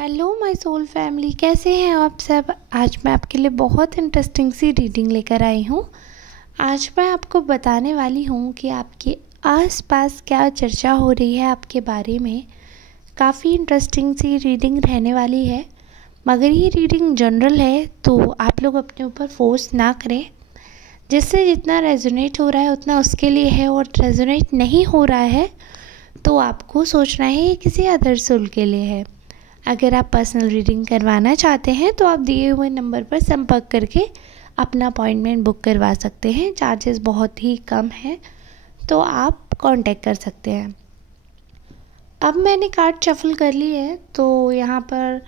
Hello my soul family, कैसे हैं आप सब। आज मैं आपके लिए बहुत इंटरेस्टिंग सी रीडिंग लेकर आई हूँ। आज मैं आपको बताने वाली हूँ कि आपके आसपास क्या चर्चा हो रही है आपके बारे में। काफ़ी इंटरेस्टिंग सी रीडिंग रहने वाली है, मगर ये रीडिंग जनरल है तो आप लोग अपने ऊपर फोर्स ना करें। जिससे जितना रेजोनेट हो रहा है उतना उसके लिए है, और रेजोनेट नहीं हो रहा है तो आपको सोचना है ये किसी अदर सोल के लिए है। अगर आप पर्सनल रीडिंग करवाना चाहते हैं तो आप दिए हुए नंबर पर संपर्क करके अपना अपॉइंटमेंट बुक करवा सकते हैं। चार्जेस बहुत ही कम हैं, तो आप कांटेक्ट कर सकते हैं। अब मैंने कार्ड शफल कर ली है, तो यहाँ पर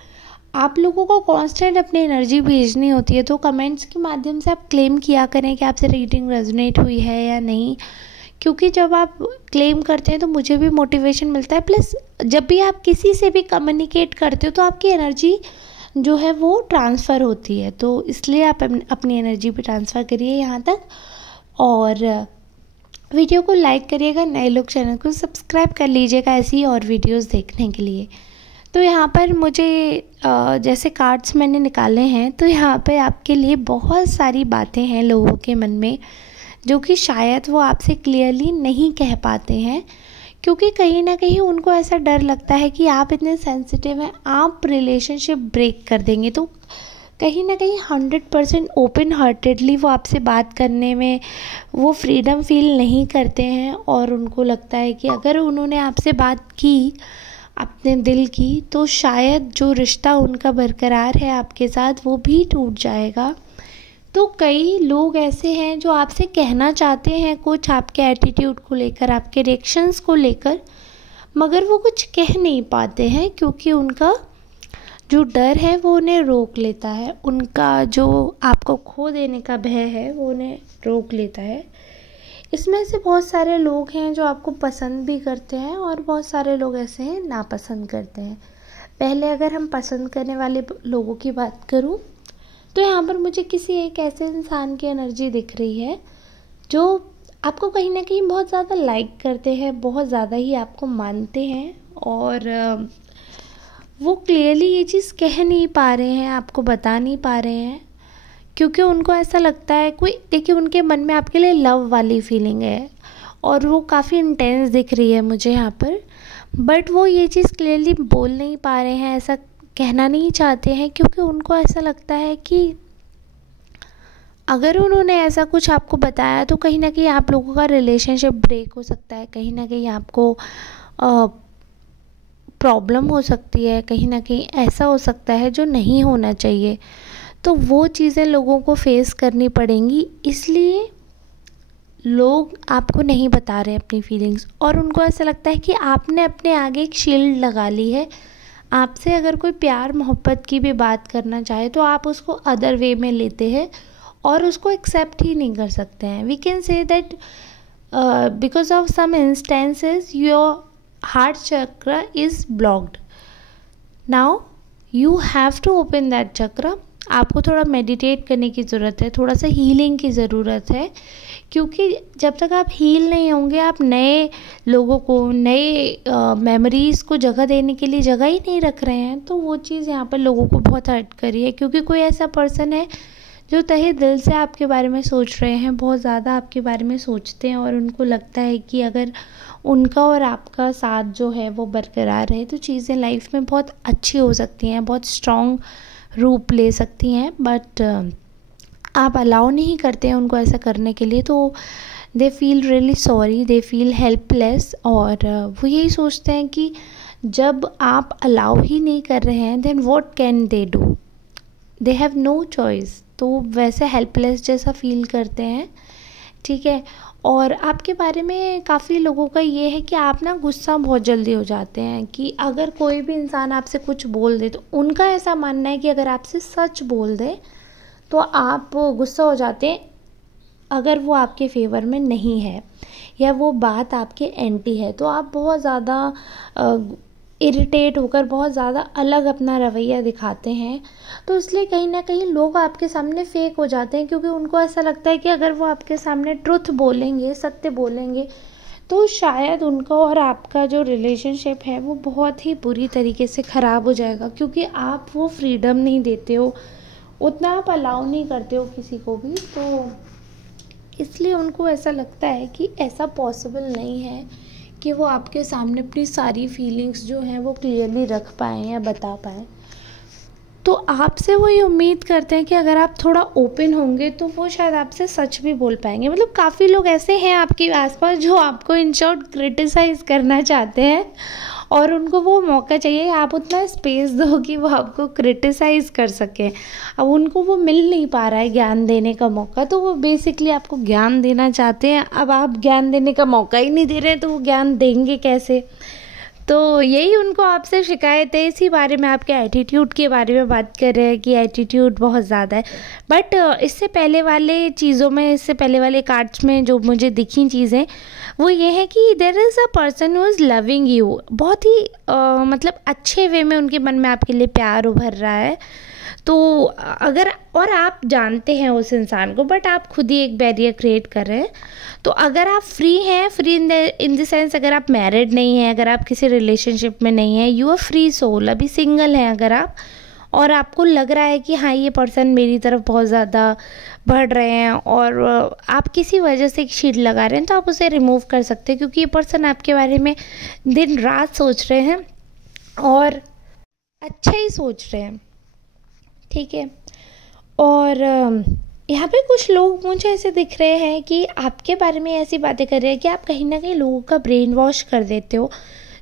आप लोगों को कांस्टेंट अपनी एनर्जी भेजनी होती है। तो कमेंट्स के माध्यम से आप क्लेम किया करें कि आपसे रीडिंग रेजोनेट हुई है या नहीं, क्योंकि जब आप क्लेम करते हैं तो मुझे भी मोटिवेशन मिलता है। प्लस जब भी आप किसी से भी कम्युनिकेट करते हो तो आपकी एनर्जी जो है वो ट्रांसफ़र होती है, तो इसलिए आप अपनी एनर्जी भी ट्रांसफ़र करिए यहाँ तक। और वीडियो को लाइक करिएगा, नए लोग चैनल को सब्सक्राइब कर लीजिएगा ऐसी और वीडियोस देखने के लिए। तो यहाँ पर मुझे जैसे कार्ड्स मैंने निकाले हैं, तो यहाँ पे आपके लिए बहुत सारी बातें हैं लोगों के मन में जो कि शायद वो आपसे क्लियरली नहीं कह पाते हैं, क्योंकि कहीं ना कहीं उनको ऐसा डर लगता है कि आप इतने सेंसिटिव हैं, आप रिलेशनशिप ब्रेक कर देंगे। तो कहीं ना कहीं 100% ओपन हार्टेडली वो आपसे बात करने में वो फ्रीडम फील नहीं करते हैं, और उनको लगता है कि अगर उन्होंने आपसे बात की अपने दिल की तो शायद जो रिश्ता उनका बरकरार है आपके साथ वो भी टूट जाएगा। तो कई लोग ऐसे हैं जो आपसे कहना चाहते हैं कुछ आपके एटीट्यूड को लेकर, आपके रिएक्शंस को लेकर, मगर वो कुछ कह नहीं पाते हैं क्योंकि उनका जो डर है वो उन्हें रोक लेता है। उनका जो आपको खो देने का भय है वो उन्हें रोक लेता है। इसमें से बहुत सारे लोग हैं जो आपको पसंद भी करते हैं और बहुत सारे लोग ऐसे हैं नापसंद करते हैं। पहले अगर हम पसंद करने वाले लोगों की बात करूं तो यहाँ पर मुझे किसी एक ऐसे इंसान की एनर्जी दिख रही है जो आपको कहीं ना कहीं बहुत ज़्यादा लाइक करते हैं, बहुत ज़्यादा ही आपको मानते हैं, और वो क्लियरली ये चीज़ कह नहीं पा रहे हैं, आपको बता नहीं पा रहे हैं, क्योंकि उनको ऐसा लगता है कोई, देखिए उनके मन में आपके लिए लव वाली फीलिंग है और वो काफ़ी इंटेंस दिख रही है मुझे यहाँ पर। बट वो ये चीज़ क्लियरली बोल नहीं पा रहे हैं, ऐसा कहना नहीं चाहते हैं, क्योंकि उनको ऐसा लगता है कि अगर उन्होंने ऐसा कुछ आपको बताया तो कहीं ना कहीं आप लोगों का रिलेशनशिप ब्रेक हो सकता है, कहीं ना कहीं आपको प्रॉब्लम हो सकती है, कहीं ना कहीं ऐसा हो सकता है जो नहीं होना चाहिए। तो वो चीज़ें लोगों को फेस करनी पड़ेंगी, इसलिए लोग आपको नहीं बता रहे अपनी फीलिंग्स, और उनको ऐसा लगता है कि आपने अपने आगे एक शील्ड लगा ली है। आपसे अगर कोई प्यार मोहब्बत की भी बात करना चाहे तो आप उसको अदर वे में लेते हैं और उसको एक्सेप्ट ही नहीं कर सकते हैं। We can say that because of some instances your heart chakra is blocked. Now you have to open that chakra. आपको थोड़ा मेडिटेट करने की ज़रूरत है, थोड़ा सा हीलिंग की ज़रूरत है, क्योंकि जब तक आप हील नहीं होंगे आप नए लोगों को, नए मेमोरीज़ को जगह देने के लिए जगह ही नहीं रख रहे हैं। तो वो चीज़ यहाँ पर लोगों को बहुत हर्ट करी है, क्योंकि कोई ऐसा पर्सन है जो तहे दिल से आपके बारे में सोच रहे हैं, बहुत ज़्यादा आपके बारे में सोचते हैं, और उनको लगता है कि अगर उनका और आपका साथ जो है वो बरकरार रहे तो चीज़ें लाइफ में बहुत अच्छी हो सकती हैं, बहुत स्ट्रॉन्ग रूप ले सकती हैं। बट आप अलाउ नहीं करते हैं उनको ऐसा करने के लिए, तो they feel really sorry, they feel helpless, और वो यही सोचते हैं कि जब आप अलाउ ही नहीं कर रहे हैं then what can they do, they have no choice. तो वैसे हेल्पलेस जैसा फील करते हैं, ठीक है। और आपके बारे में काफ़ी लोगों का ये है कि आप ना गुस्सा बहुत जल्दी हो जाते हैं, कि अगर कोई भी इंसान आपसे कुछ बोल दे तो उनका ऐसा मानना है कि अगर आपसे सच बोल दे तो आप गुस्सा हो जाते हैं अगर वो आपके फेवर में नहीं है या वो बात आपके एंटी है, तो आप बहुत ज़्यादा इरिटेट होकर बहुत ज़्यादा अलग अपना रवैया दिखाते हैं। तो इसलिए कहीं ना कहीं लोग आपके सामने फेक हो जाते हैं, क्योंकि उनको ऐसा लगता है कि अगर वो आपके सामने ट्रुथ बोलेंगे, सत्य बोलेंगे, तो शायद उनका और आपका जो रिलेशनशिप है वो बहुत ही बुरी तरीके से ख़राब हो जाएगा, क्योंकि आप वो फ्रीडम नहीं देते हो, उतना आप अलाउ नहीं करते हो किसी को भी। तो इसलिए उनको ऐसा लगता है कि ऐसा पॉसिबल नहीं है कि वो आपके सामने अपनी सारी फीलिंग्स जो हैं वो क्लियरली रख पाएँ या बता पाएँ। तो आपसे वो ये उम्मीद करते हैं कि अगर आप थोड़ा ओपन होंगे तो वो शायद आपसे सच भी बोल पाएंगे। मतलब काफ़ी लोग ऐसे हैं आपके आसपास जो आपको इन शॉर्ट क्रिटिसाइज़ करना चाहते हैं, और उनको वो मौका चाहिए, आप उतना स्पेस दो कि वो आपको क्रिटिसाइज़ कर सकें। अब उनको वो मिल नहीं पा रहा है ज्ञान देने का मौका, तो वो बेसिकली आपको ज्ञान देना चाहते हैं। अब आप ज्ञान देने का मौका ही नहीं दे रहे हैं तो वो ज्ञान देंगे कैसे? तो यही उनको आपसे शिकायत है। इसी बारे में, आपके एटीट्यूड के बारे में बात कर रहे हैं कि एटीट्यूड बहुत ज़्यादा है। बट इससे पहले वाले चीज़ों में, इससे पहले वाले कार्ड्स में जो मुझे दिखी चीज़ें वो ये है कि there is a person who is loving you. बहुत ही मतलब अच्छे वे में उनके मन में आपके लिए प्यार उभर रहा है। तो अगर, और आप जानते हैं उस इंसान को, बट आप खुद ही एक बैरियर क्रिएट कर रहे हैं। तो अगर आप फ्री हैं, फ्री इन द सेंस, अगर आप मैरिड नहीं हैं, अगर आप किसी रिलेशनशिप में नहीं हैं, यू आर फ्री सोल, अभी सिंगल हैं अगर आप, और आपको लग रहा है कि हाँ ये पर्सन मेरी तरफ बहुत ज़्यादा बढ़ रहे हैं और आप किसी वजह से एक शीट लगा रहे हैं, तो आप उसे रिमूव कर सकते हैं, क्योंकि ये पर्सन आपके बारे में दिन रात सोच रहे हैं और अच्छा ही सोच रहे हैं। ठीक है। और यहाँ पे कुछ लोग मुझे ऐसे दिख रहे हैं कि आपके बारे में ऐसी बातें कर रहे हैं कि आप कहीं ना कहीं लोगों का ब्रेन वॉश कर देते हो।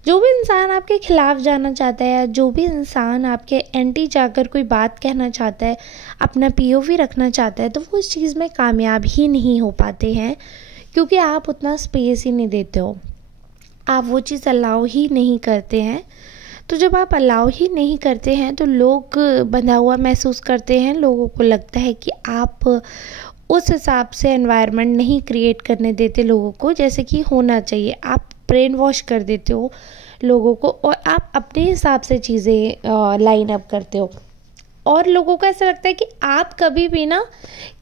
जो भी इंसान आपके खिलाफ जाना चाहता है, या जो भी इंसान आपके एंटी जाकर कोई बात कहना चाहता है, अपना पीओवी रखना चाहता है, तो वो इस चीज़ में कामयाब ही नहीं हो पाते हैं, क्योंकि आप उतना स्पेस ही नहीं देते हो, आप वो चीज़ अलाउ ही नहीं करते हैं। तो जब आप अलाउ ही नहीं करते हैं तो लोग बंधा हुआ महसूस करते हैं। लोगों को लगता है कि आप उस हिसाब से एनवायरनमेंट नहीं क्रिएट करने देते लोगों को जैसे कि होना चाहिए। आप ब्रेन वॉश कर देते हो लोगों को, और आप अपने हिसाब से चीज़ें लाइन अप करते हो, और लोगों को ऐसा लगता है कि आप कभी भी ना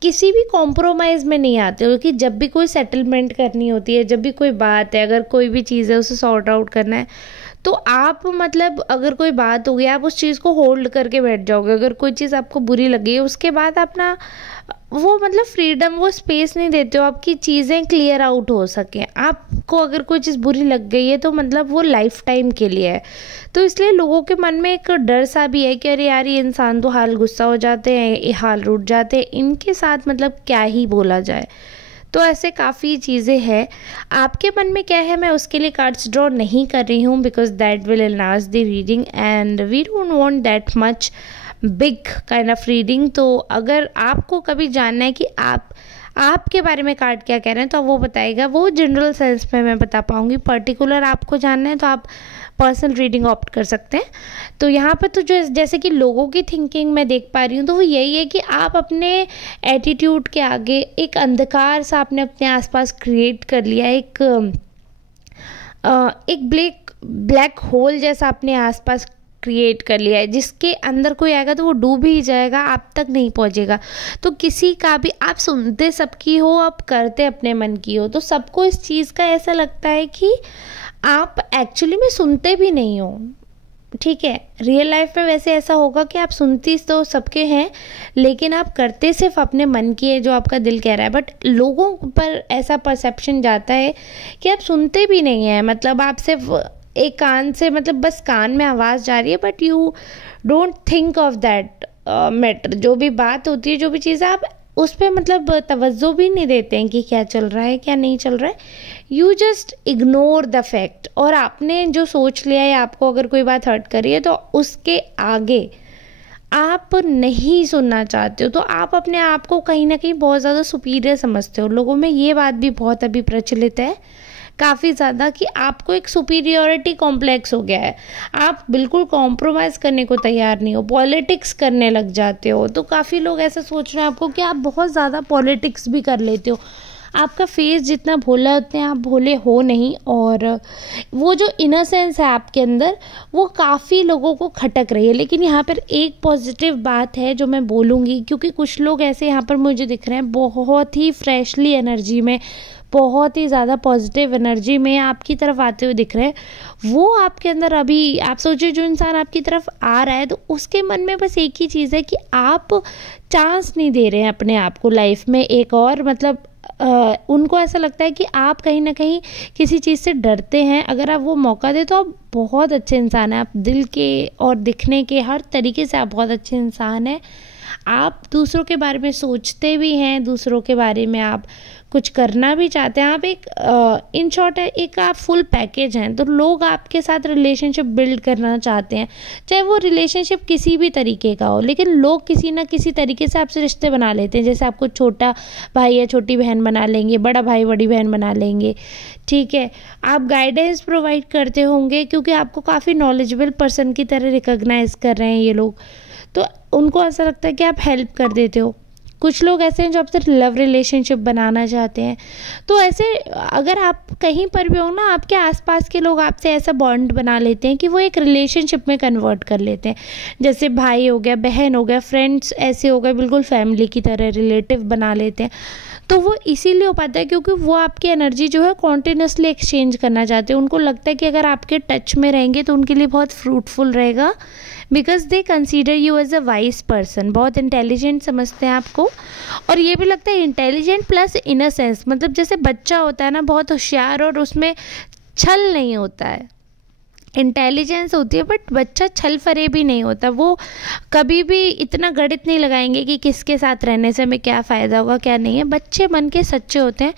किसी भी कॉम्प्रोमाइज़ में नहीं आते हो, कि जब भी कोई सेटलमेंट करनी होती है, जब भी कोई बात है, अगर कोई भी चीज़ है उसे सॉर्ट आउट करना है, तो आप मतलब अगर कोई बात हो गई, आप उस चीज़ को होल्ड करके बैठ जाओगे। अगर कोई चीज़ आपको बुरी लगी है, उसके बाद आप ना वो मतलब फ्रीडम, वो स्पेस नहीं देते हो आपकी चीज़ें क्लियर आउट हो सकें। आपको अगर कोई चीज़ बुरी लग गई है तो मतलब वो लाइफ टाइम के लिए है। तो इसलिए लोगों के मन में एक डर सा भी है कि अरे यार ये इंसान तो हाल गुस्सा हो जाते हैं, ये हाल रूठ जाते हैं, इनके साथ मतलब क्या ही बोला जाए। तो ऐसे काफ़ी चीज़ें हैं। आपके मन में क्या है, मैं उसके लिए कार्ड्स ड्रॉ नहीं कर रही हूँ, because that will enlarge the reading and we don't want that much big kind of reading. तो अगर आपको कभी जानना है कि आपके बारे में कार्ड क्या कह रहे हैं, तो वो बताएगा। वो जनरल सेंस में मैं बता पाऊँगी, पर्टिकुलर आपको जानना है तो आप पर्सनल रीडिंग ऑप्ट कर सकते हैं। तो यहाँ पर तो जो जैसे कि लोगों की थिंकिंग मैं देख पा रही हूँ, तो वो यही है कि आप अपने एटीट्यूड के आगे एक अंधकार सा आपने अपने आसपास क्रिएट कर लिया, एक ब्लैक होल जैसा अपने आसपास क्रिएट कर लिया है, जिसके अंदर कोई आएगा तो वो डूब ही जाएगा, आप तक नहीं पहुंचेगा। तो किसी का भी, आप सुनते सबकी हो, आप करते अपने मन की हो, तो सबको इस चीज़ का ऐसा लगता है कि आप एक्चुअली में सुनते भी नहीं हो। ठीक है, रियल लाइफ में वैसे ऐसा होगा कि आप सुनती तो सबके हैं, लेकिन आप करते सिर्फ अपने मन की है जो आपका दिल कह रहा है। बट लोगों पर ऐसा परसेप्शन जाता है कि आप सुनते भी नहीं हैं, मतलब आप सिर्फ एक कान से, मतलब बस कान में आवाज़ जा रही है, but you don't think of that matter. जो भी बात होती है, जो भी चीज़, आप उस पर मतलब तवज्जो भी नहीं देते हैं कि क्या चल रहा है क्या नहीं चल रहा है। You just ignore the fact. और आपने जो सोच लिया है, आपको अगर कोई बात हर्ट करी है तो उसके आगे आप नहीं सुनना चाहते हो, तो आप अपने आप को कहीं ना कहीं बहुत ज़्यादा सुपीरियर समझते हो। लोगों में ये बात भी बहुत अभी प्रचलित है काफ़ी ज़्यादा, कि आपको एक सुपीरियोरिटी कॉम्प्लेक्स हो गया है। आप बिल्कुल कॉम्प्रोमाइज़ करने को तैयार नहीं हो, पॉलिटिक्स करने लग जाते हो। तो काफ़ी लोग ऐसा सोच रहे हैं आपको कि आप बहुत ज़्यादा पॉलिटिक्स भी कर लेते हो। आपका फेस जितना भोला उतने आप भोले हो नहीं, और वो जो इनोसेंस है आपके अंदर, वो काफ़ी लोगों को खटक रही है। लेकिन यहाँ पर एक पॉजिटिव बात है जो मैं बोलूँगी, क्योंकि कुछ लोग ऐसे यहाँ पर मुझे दिख रहे हैं बहुत ही फ्रेशली एनर्जी में, बहुत ही ज़्यादा पॉजिटिव एनर्जी में आपकी तरफ आते हुए दिख रहे हैं, वो आपके अंदर अभी आप सोचिए जो इंसान आपकी तरफ आ रहा है तो उसके मन में बस एक ही चीज़ है कि आप चांस नहीं दे रहे हैं अपने आप को लाइफ में एक और, मतलब उनको ऐसा लगता है कि आप कहीं ना कहीं किसी चीज़ से डरते हैं। अगर आप वो मौका दे तो आप बहुत अच्छे इंसान हैं, आप दिल के और दिखने के हर तरीके से आप बहुत अच्छे इंसान हैं। आप दूसरों के बारे में सोचते भी हैं, दूसरों के बारे में आप कुछ करना भी चाहते हैं। आप एक इन शॉर्ट एक आप फुल पैकेज हैं, तो लोग आपके साथ रिलेशनशिप बिल्ड करना चाहते हैं, चाहे वो रिलेशनशिप किसी भी तरीके का हो, लेकिन लोग किसी ना किसी तरीके से आपसे रिश्ते बना लेते हैं। जैसे आपको छोटा भाई या छोटी बहन बना लेंगे, बड़ा भाई बड़ी बहन बना लेंगे, ठीक है। आप गाइडेंस प्रोवाइड करते होंगे क्योंकि आपको काफ़ी नॉलेजेबल पर्सन की तरह रिकॉग्नाइज कर रहे हैं ये लोग, तो उनको ऐसा लगता है कि आप हेल्प कर देते हो। कुछ लोग ऐसे हैं जो आपसे लव रिलेशनशिप बनाना चाहते हैं। तो ऐसे अगर आप कहीं पर भी हो ना, आपके आसपास के लोग आपसे ऐसा बॉन्ड बना लेते हैं कि वो एक रिलेशनशिप में कन्वर्ट कर लेते हैं। जैसे भाई हो गया, बहन हो गया, फ्रेंड्स ऐसे हो गए, बिल्कुल फैमिली की तरह रिलेटिव बना लेते हैं। तो वो इसीलिए हो पाता है क्योंकि वो आपकी एनर्जी जो है कॉन्टिन्यूसली एक्सचेंज करना चाहते हैं। उनको लगता है कि अगर आपके टच में रहेंगे तो उनके लिए बहुत फ्रूटफुल रहेगा, because they consider you as a wise person. बहुत इंटेलिजेंट समझते हैं आपको, और ये भी लगता है इंटेलिजेंट प्लस इनोसेंस, मतलब जैसे बच्चा होता है ना बहुत होशियार और उसमें छल नहीं होता है, इंटेलिजेंस होती है, बट बच्चा छल फरेबी नहीं होता। वो कभी भी इतना गणित नहीं लगाएंगे कि किसके साथ रहने से हमें क्या फ़ायदा होगा क्या नहीं है। बच्चे मन के सच्चे होते हैं।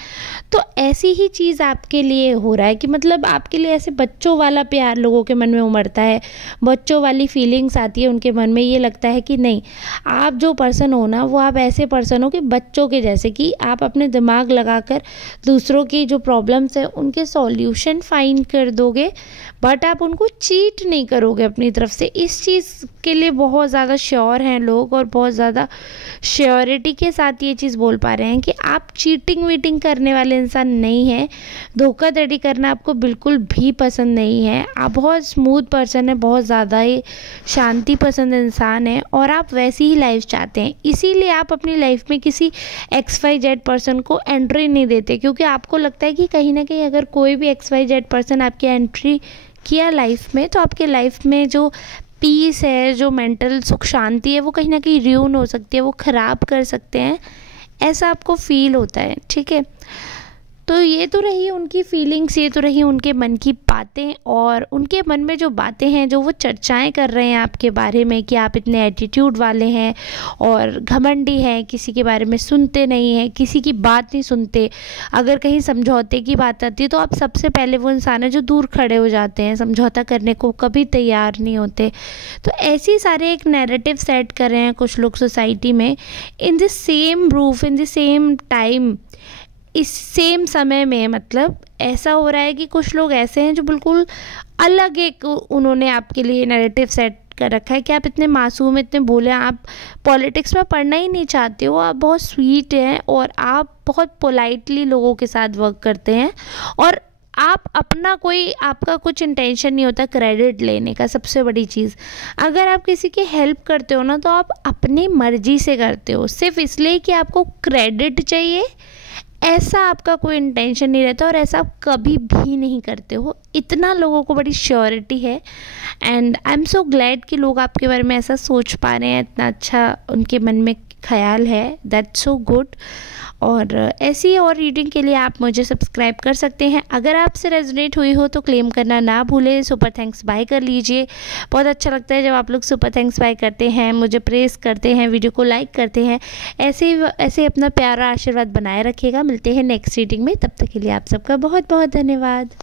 तो ऐसी ही चीज़ आपके लिए हो रहा है कि मतलब आपके लिए ऐसे बच्चों वाला प्यार लोगों के मन में उमड़ता है, बच्चों वाली फीलिंग्स आती है उनके मन में। ये लगता है कि नहीं, आप जो पर्सन हो ना वो आप ऐसे पर्सन हो कि बच्चों के जैसे, कि आप अपने दिमाग लगाकर दूसरों की जो प्रॉब्लम्स है उनके सॉल्यूशन फाइंड कर दोगे, बट आप उनको चीट नहीं करोगे अपनी तरफ से। इस चीज़ के लिए बहुत ज़्यादा श्योर हैं लोग, और बहुत ज़्यादा श्योरिटी के साथ ये चीज़ बोल पा रहे हैं कि आप चीटिंग वीटिंग करने वाले इंसान नहीं हैं। धोखाधड़ी करना आपको बिल्कुल भी पसंद नहीं है। आप बहुत स्मूथ पर्सन है, बहुत ज़्यादा ही शांति पसंद इंसान है, और आप वैसी ही लाइफ चाहते हैं। इसीलिए आप अपनी लाइफ में किसी XYZ पर्सन को एंट्री नहीं देते, क्योंकि आपको लगता है कि कहीं ना कहीं अगर कोई भी XYZ पर्सन आपकी एंट्री किया लाइफ में, तो आपके लाइफ में जो पीस है, जो मेंटल सुख शांति है, वो कहीं ना कहीं र्यून हो सकती है, वो ख़राब कर सकते हैं, ऐसा आपको फील होता है, ठीक है। तो ये तो रही उनकी फीलिंग्स, ये तो रही उनके मन की बातें, और उनके मन में जो बातें हैं, जो वो चर्चाएं कर रहे हैं आपके बारे में कि आप इतने एटीट्यूड वाले हैं और घमंडी हैं, किसी के बारे में सुनते नहीं हैं, किसी की बात नहीं सुनते। अगर कहीं समझौते की बात आती है तो आप सबसे पहले वो इंसान है जो दूर खड़े हो जाते हैं, समझौता करने को कभी तैयार नहीं होते। तो ऐसे सारे एक नैरेटिव सेट कर रहे हैं कुछ लोग सोसाइटी में, in the same roof, in the same time, इस सेम समय में। मतलब ऐसा हो रहा है कि कुछ लोग ऐसे हैं जो बिल्कुल अलग एक उन्होंने आपके लिए नैरेटिव सेट कर रखा है कि आप इतने मासूम, इतने भोले, आप पॉलिटिक्स में पढ़ना ही नहीं चाहते हो, आप बहुत स्वीट हैं और आप बहुत पोलाइटली लोगों के साथ वर्क करते हैं, और आप अपना कोई, आपका कुछ इंटेंशन नहीं होता क्रेडिट लेने का। सबसे बड़ी चीज़, अगर आप किसी की हेल्प करते हो ना तो आप अपनी मर्जी से करते हो, सिर्फ इसलिए कि आपको क्रेडिट चाहिए, ऐसा आपका कोई इंटेंशन नहीं रहता, और ऐसा आप कभी भी नहीं करते हो। इतना लोगों को बड़ी श्योरिटी है, and I am so glad कि लोग आपके बारे में ऐसा सोच पा रहे हैं, इतना अच्छा उनके मन में ख्याल है, दैट्स सो गुड। और ऐसी और रीडिंग के लिए आप मुझे सब्सक्राइब कर सकते हैं। अगर आपसे रेजोनेट हुई हो तो क्लेम करना ना भूलें, सुपर थैंक्स बाय कर लीजिए। बहुत अच्छा लगता है जब आप लोग सुपर थैंक्स बाय करते हैं, मुझे प्रेस करते हैं, वीडियो को लाइक करते हैं। ऐसे अपना प्यारा आशीर्वाद बनाए रखिएगा। मिलते हैं नेक्स्ट रीडिंग में, तब तक के लिए आप सबका बहुत बहुत धन्यवाद।